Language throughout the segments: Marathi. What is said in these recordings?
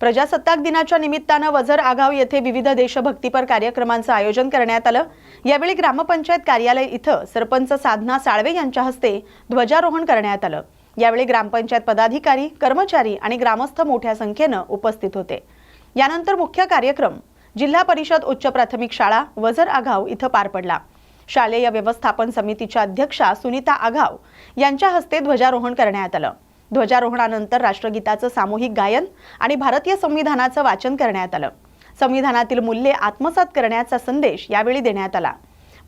प्रजासत्ताक दिनाच्या निमित्तानं वझर आगाव येथे विविध देशभक्तीपर कार्यक्रमांचं आयोजन करण्यात आलं। यावेळी ग्रामपंचायत कार्यालय इथं सरपंच साधना साळवे यांच्या हस्ते ध्वजारोहण करण्यात आलं। यावेळी ग्रामपंचायत पदाधिकारी, कर्मचारी आणि ग्रामस्थ मोठ्या संख्येनं उपस्थित होते। यानंतर मुख्य कार्यक्रम जिल्हा परिषद उच्च प्राथमिक शाळा वझर आगाव इथं पार पडला। शालेय व्यवस्थापन समितीच्या अध्यक्षा सुनीता आगाव यांच्या हस्ते ध्वजारोहण करण्यात आलं। ध्वजारोहणानंतर राष्ट्रगीताचं सामूहिक गायन आणि भारतीय संविधानाचं वाचन करण्यात आलं। संविधानातील मूल्ये आत्मसात करण्याचा संदेश यावेळी देण्यात आला।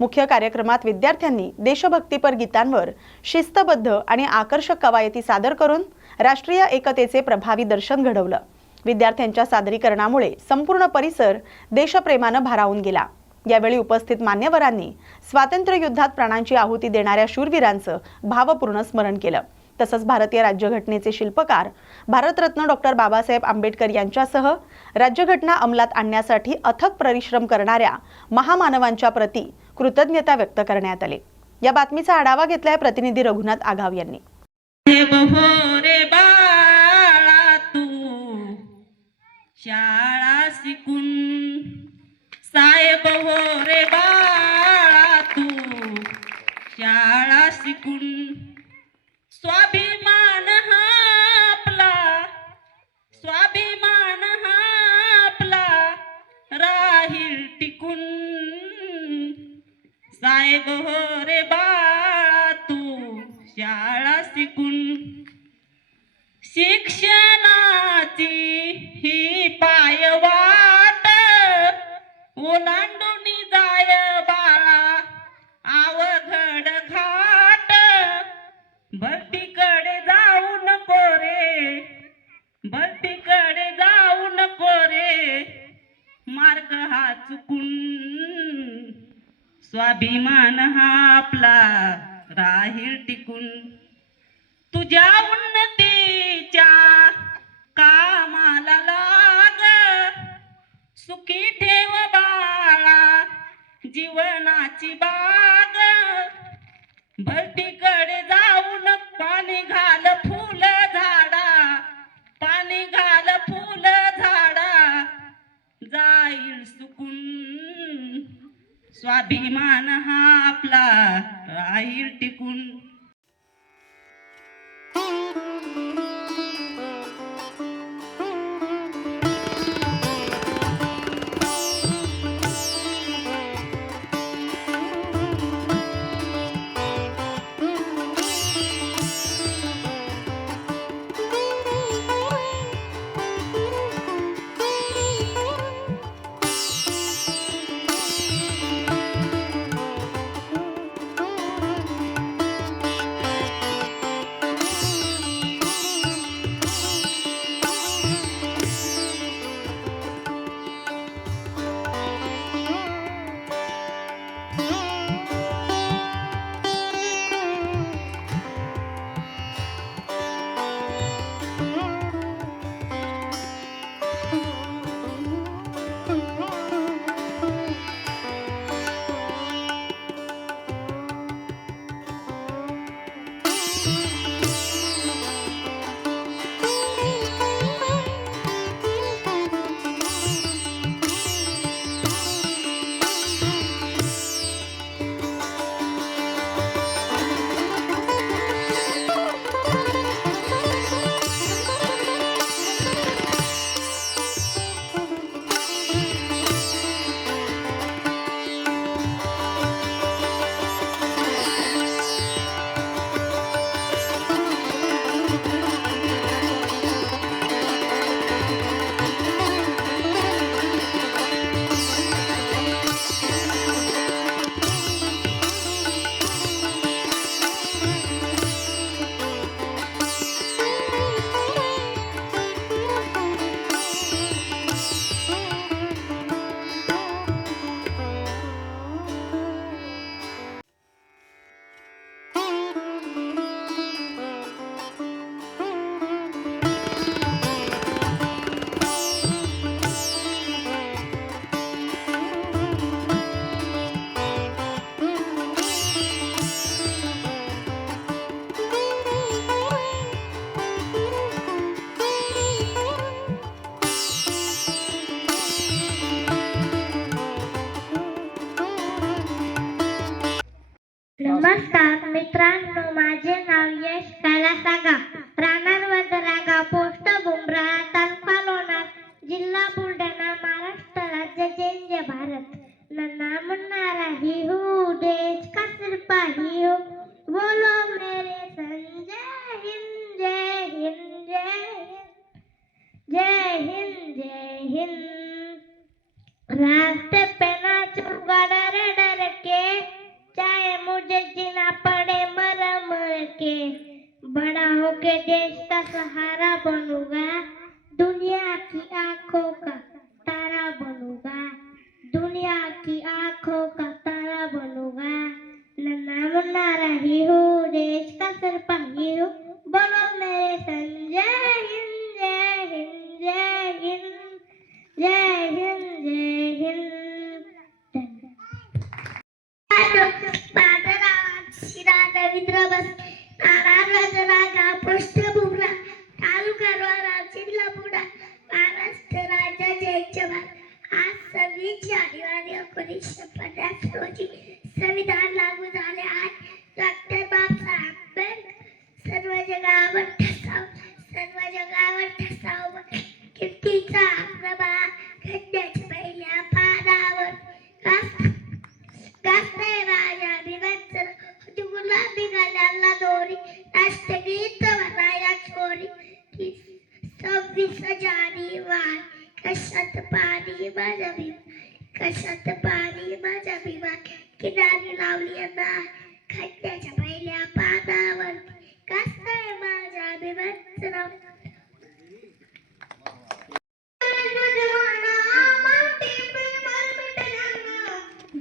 मुख्य कार्यक्रमात विद्यार्थ्यांनी देशभक्तीपर गीतांवर शिस्तबद्ध आणि आकर्षक कवायती सादर करून राष्ट्रीय एकतेचे प्रभावी दर्शन घडवलं। विद्यार्थ्यांच्या सादरीकरणामुळे संपूर्ण परिसर देशप्रेमानं भारावून गेला। यावेळी उपस्थित मान्यवरांनी स्वातंत्र्य युद्धात प्राणांची आहुती देणाऱ्या शूरवीरांचं भावपूर्ण स्मरण केलं। तसंच भारतीय राज्यघटनेचे शिल्पकार भारतरत्न डॉक्टर बाबासाहेब आंबेडकर यांच्यासह राज्यघटना अंमलात आणण्यासाठी अथक परिश्रम करणाऱ्या महामानवांच्या प्रती कृतज्ञता व्यक्त करण्यात आली। या बातमीचा आढावा घेतलाय प्रतिनिधी रघुनाथ आगाव यांनी। शाळा शिकून साहेब हो रे बाळा तू, शाळा शिकून स्वाभिमान हा आपला, स्वाभिमान हा आपला राहील टिकून। साहेब हो रे बाळा तू, शाळा शिकून शिक्षणाची ही पायवाट ओलांडून जाय बाळा अवघड घाट। भरतीकडे जाऊ नको रे, भरतीकडे जाऊ नको रे, मार्ग हा चुकून। स्वाभिमान हा आपला राहील टिकून। तुझ्या उन्नतीच्या कामाला लाग, सुखी ठेव बाळा जीवनाची बाग। भरतीकडे जाऊन पाणी घाल फुल झाडा, पाणी घाल फुल झाडा, जाईल सुकून। स्वाभिमान हा आपला राहील टिकून। नमस्कार मित्रांनो, माझे नाव यश कालासागा, राहणार वजरागा, पोस्ट बुमरा, तालुका लोणार, जिल्हा बुलढाणा, महाराष्ट्र राज्य, जय भारत. नन्ना मुन्ना रही हूँ, देश का सिपाही हूँ, बोलो मेरे संजय हिंद, जय हिंद, जय हिंद, जय हिंद, जय हिंद. रास्ते पे ना चलूंगा डर डर के, चाहे मुझे जीना पड़े मर मर के, बड़ा होके देश का सहारा बनूंगा, दुनिया की आंखों का तारा बनूंगा, दुनिया की आंखों का तारा बनूंगा. नन्ना मुन्ना रही हूँ, देश का सिपाही हूँ, बोलो मेरे संजय हिंद, जय हिंद, जय हिंद, जय हिंद, जय हिंद. शिरा रवींद्र बस, नारायण राजा, पोस्ट बुमरा, तालुका लोणार, जिल्हा बुलढाणा, महाराष्ट्र राज्य, जय जवान. आज 26 जानेवारी 1950 रोजी संविधान लागू झाले आहे. डॉक्टर बाबासाहेब आंबेडकर सर्व जगावर ठसाव, सर्व जगावर ठसाव, कीर्तीचा प्रभाव घडण्याच्या पहिल्या पानावर गाजतंय माझ्या विवंचन, होती गुलाबी गालाला दोरी, राष्ट्रगीत म्हणाया छोरी, 26 जानेवारी कशात पाणी माझ्या भीमा, कशात पाणी माझ्या भीमा, किनारी लावली ना खड्ड्याच्या पहिल्या पानावर गाजतंय माझ्या विवंचन.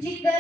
जिगर